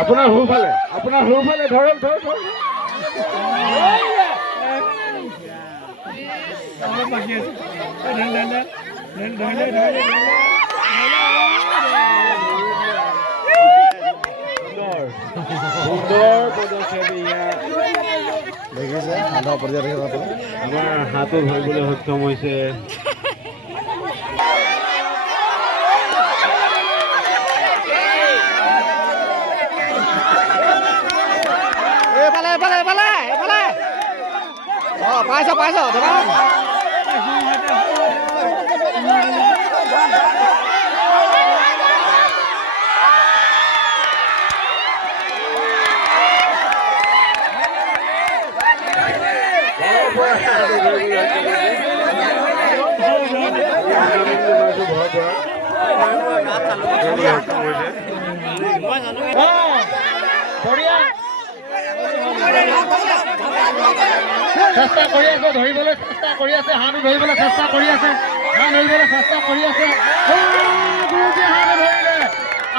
আপোনাৰ সোঁফালে ধৰক দেখিছে সাধাৰণ পৰ্যায়ত আমাৰ হাতো ধৰিবলৈ সক্ষম হৈছে। পাইছ চেষ্টা কৰি আছে, ধৰিবলৈ চেষ্টা কৰি আছে, হাঁহটো ধৰিবলৈ চেষ্টা কৰি আছে, হাঁহ ধৰিবলৈ চেষ্টা কৰি আছে।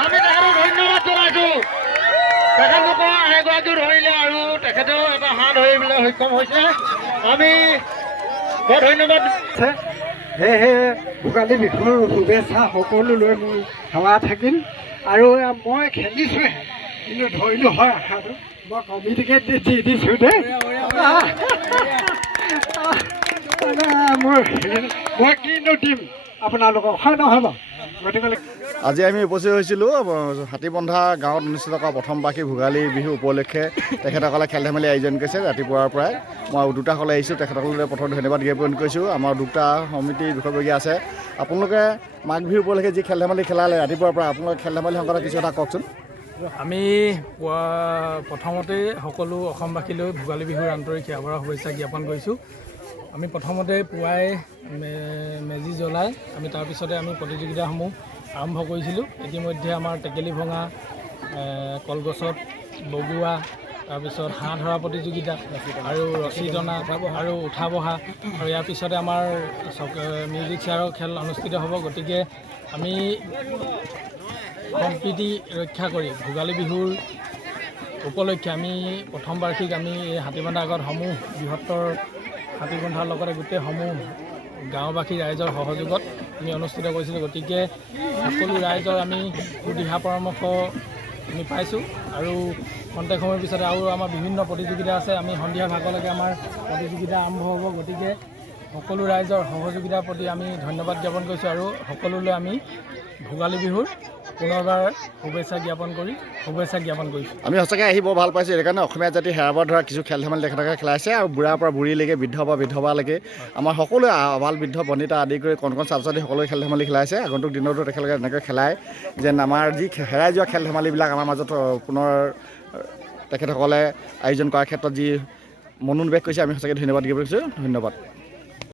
আমি তেখেতক ধন্যবাদ জনাইছো। তেখেতলোকৰ এগৰাকীও ধৰিলে আৰু তেখেতেও এটা হাঁহ ধৰিবলৈ সক্ষম হৈছে। আমি বৰ ধন্যবাদ। সেয়েহে ভোগালী বিহুৰ শুভেচ্ছা সকলোলৈ মোৰ সেৱা থাকিল। আৰু মই খেলিছোঁহে, কিন্তু ধৰিলোঁ হয় আশাটো মই কমিটিকে দি দিছোঁ দেই। মই কিনো দিম আপোনালোকক, হয় নহয় বাৰু? গতিকে আজি আমি উপস্থিত হৈছিলোঁ হাতীবন্ধা গাঁৱত অনুষ্ঠিত কৰা প্ৰথম বাৰ্ষিক ভোগালী বিহু উপলক্ষে তেখেতসকলে খেল ধেমালি আয়োজন কৰিছে। ৰাতিপুৱাৰ পৰাই মই উদ্যোক্তাসকলে আহিছোঁ, তেখেতসকললৈ প্ৰথম ধন্যবাদ জ্ঞাপন কৰিছোঁ। আমাৰ উদ্যোক্তা সমিতিৰ বিষয়ববীয়া আছে। আপোনালোকে মাঘ বিহু উপলক্ষে যি খেল ধেমালি খেলালে ৰাতিপুৱাৰ পৰা, আপোনালোকে খেল ধেমালি সংক্ৰান্তত কিছু এটা কওকচোন। আমি প্ৰথমতেই সকলো অসমবাসীলৈ ভোগালী বিহুৰ আন্তৰিক সেৱা শুভেচ্ছা জ্ঞাপন কৰিছোঁ। আমি প্ৰথমতে পুৱাই মেজি জ্বলাই আমি তাৰপিছতে আমি প্ৰতিযোগিতাসমূহ আৰম্ভ কৰিছিলোঁ। ইতিমধ্যে আমাৰ টেকেলি ভঙা, কলগছত বগোৱা, তাৰপিছত হাঁহ ধৰা প্ৰতিযোগিতা আৰু ৰছী টনা আৰু উঠা বহা, আৰু ইয়াৰ পিছতে আমাৰ মিউজিক চেয়াৰৰ খেল অনুষ্ঠিত হ'ব। গতিকে আমি সম্প্ৰীতি ৰক্ষা কৰি ভোগালী বিহুৰ উপলক্ষে আমি প্ৰথম বাৰ্ষিক আমি এই হাতীবন্ধা আগত সমূহ বৃহত্তৰ হাতীবন্ধাৰ লগতে গোটেই সমূহ গাঁওবাসী ৰাইজৰ সহযোগত আমি অনুষ্ঠিত কৰিছিলোঁ। গতিকে সকলো ৰাইজৰ আমি সুদিহা পৰামৰ্শ আমি পাইছোঁ। আৰু খন্তেক সময়ৰ পিছতে আৰু আমাৰ বিভিন্ন প্ৰতিযোগিতা আছে। আমি সন্ধিয়া ভাগলৈকে আমাৰ প্ৰতিযোগিতা আৰম্ভ হ'ব। গতিকে সকলো ৰাইজৰ সহযোগিতাৰ প্ৰতি আমি ধন্যবাদ জ্ঞাপন কৰিছোঁ আৰু সকলোলৈ আমি ভোগালী বিহুৰ পুনৰবাৰ শুভেচ্ছা জ্ঞাপন কৰিছোঁ। আমি সঁচাকৈ আহি বৰ ভাল পাইছোঁ। সেইকাৰণে অসমীয়া জাতি হেৰাব ধৰা কিছু খেল ধেমালি তেখেতকে খেলাইছে, আৰু বুঢ়াৰ পৰা বুঢ়ীলৈকে, বৃদ্ধবালৈকে আমাৰ সকলোৱে আবাল বৃদ্ধ বনিতা আদি কৰি কণ ছাত্ৰ ছাত্ৰী সকলোৱে খেল ধেমালি খেলাইছে। আগন্তুক দিনতো তেখেতলোকে এনেকৈ খেলাই যেন আমাৰ যি হেৰাই যোৱা খেল ধেমালিবিলাক আমাৰ মাজত পুনৰ তেখেতসকলে আয়োজন কৰাৰ ক্ষেত্ৰত যি মনোনিৱেশ কৰিছে, আমি সঁচাকৈ ধন্যবাদ জ্ঞাপন কৰিছোঁ। ধন্যবাদ।